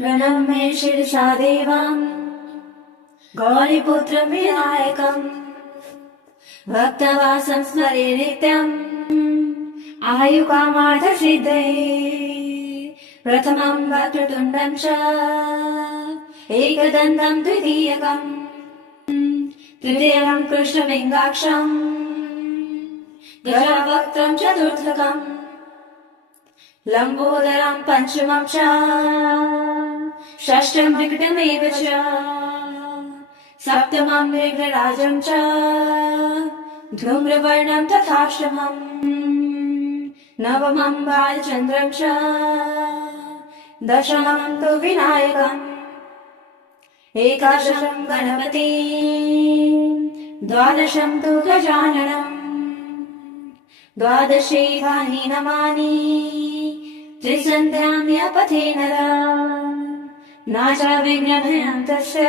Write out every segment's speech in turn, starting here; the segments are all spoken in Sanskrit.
प्रणम्ये शिरसा देवम् गौरीपुत्रं विनायकम् भक्तवासं स्मरे नित्यम् आयुकामार्थसिद्धये प्रथमं वक्रतुण्डं च एकदन्तं द्वितीयकम् तृतीयं कृष्णलिङ्गाक्षम् गजवक्त्रं चतुर्थकम् लम्बोदरं पञ्चमं च षष्ठं विकटमेव च सप्तमं मेघराजं च धूम्रवर्णं तथाष्टमम् नवमं बालचन्द्रं च दशमं तु विनायकम् एकादशं गणपति द्वादशं तु गजाननम् द्वादशेकानि नमानि त्रिसन्ध्यां यपथे नरा नाचा विघ्नभयं तस्य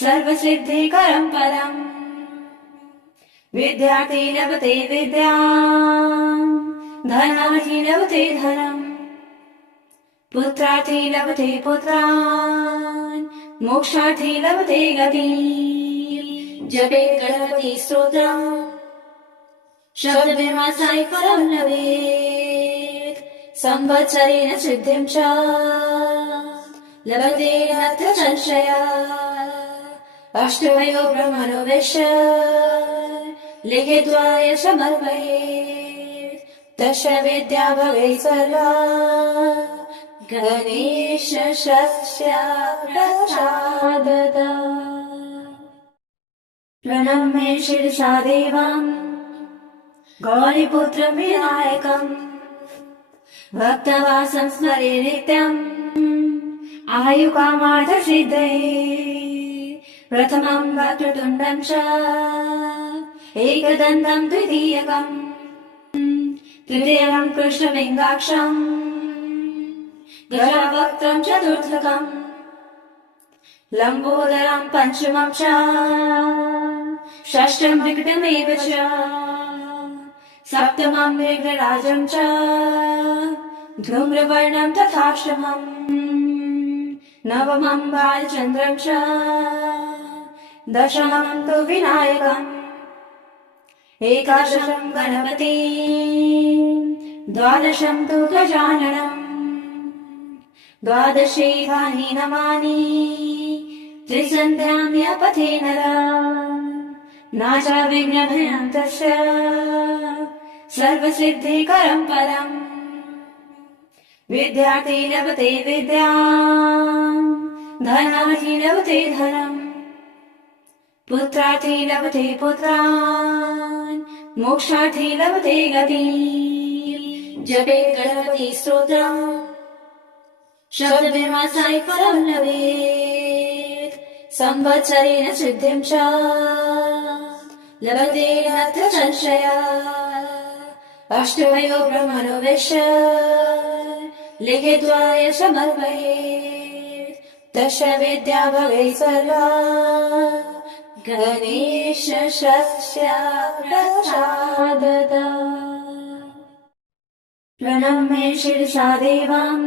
सर्वसिद्धिकरं परम् विद्यार्थी लभते विद्याम् धनार्थी लभते धनम् पुत्रार्थी लभते पुत्रान् मोक्षार्थी लभते गतिम् जपे गणपति स्तोत्रम् शब्दविन्यासाय फलं लभेत् संवत्सरेण सिद्धिं च लभते नात्र संशयः अष्टमयो ब्रह्मणोवेश्य लिखित्वा समर्पयेत् तस्य विद्या भवेत् सर्वा गणेशस्य प्रसादतः। प्रणम्ये शिरसा देवम् गौरीपुत्रं विनायकम् भक्तवासं स्मरे नित्यम् आयुकामार्थसिद्धये प्रथमं वक्रतुण्डं च एकदन्तं द्वितीयकम् तृतीयं कृष्णलिङ्गाक्षम् गजवक्त्रं चतुर्थकम् लम्बोदरं पञ्चमं च षष्ठं विकटमेव च सप्तमं मेघराजं च धूम्रवर्णं तथाष्टमम् नवमं बालचन्द्रं च दशमं तु विनायकम् एकादशं गणपति द्वादशं तु गजाननम् द्वादशेकानि नमानि त्रिसन्ध्यां यपथे नरा नाचा विघ्नभयं तस्य सर्वसिद्धिकरं परम् विद्यार्थी लभते विद्याम् धनार्थी लभते धनम् पुत्रार्थी लभते पुत्रान् मोक्षार्थी लभते गतिम् जपे गणपति स्तोत्रम् शब्दविन्यासाय फलं लभेत् संवत्सरेण सिद्धिं च लभते नात्र संशयः अष्टमयो ब्रह्मणोवेश्य लिखित्वा समर्पयेत् तस्य विद्या भवेत् सर्वा गणेशस्य प्रसादतः। प्रणम्ये शिरसा देवम्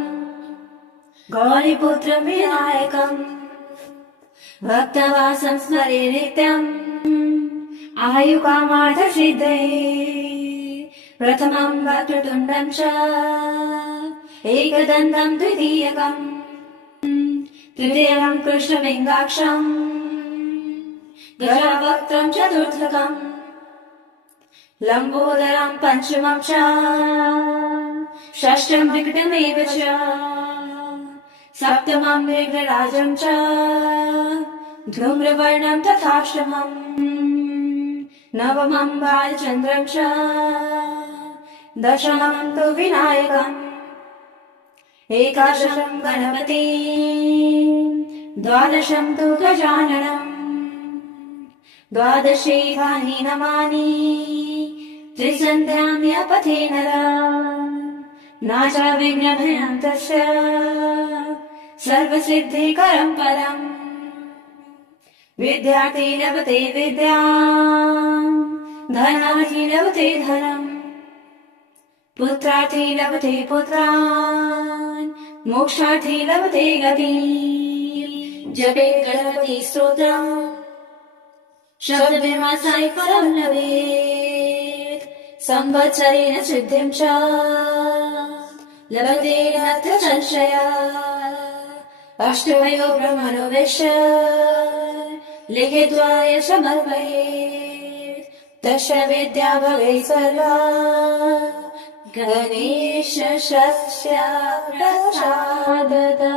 गौरीपुत्रं विनायकम् भक्तवासं स्मरे नित्यम् आयुकामार्थसिद्धये प्रथमं वक्रतुण्डं च एकदन्तं द्वितीयकम् तृतीयं कृष्णलिङ्गाक्षम् गजवक्त्रं चतुर्थकम् लम्बोदरं पञ्चमं च षष्ठं विकटमेव च सप्तमं मेघराजं च धूम्रवर्णं तथाष्टमम् नवमं बालचन्द्रं च दशमं तु विनायकम् एकादशं गणपति द्वादशं तु गजाननम् द्वादशेकानि नमानि त्रिसन्ध्यां यपथे नरा नाचा विघ्नभयं तस्य सर्वसिद्धिकरं परम् विद्यार्थी लभते विद्याम् धनार्थी लभते धनम् पुत्रार्थी लभते पुत्रान् मोक्षार्थी लभते गति जपे गणपति स्तोत्रम् शब्दविमासाय फलं लभेत् संवत्सरेण सिद्धिं च लभते नात्र संशयः अष्टमयो ब्रह्मणो विश्य लिखित्वा समर्पयेत् तस्य विद्या भवेत् सर्वा गणेशस्य प्रसादतः।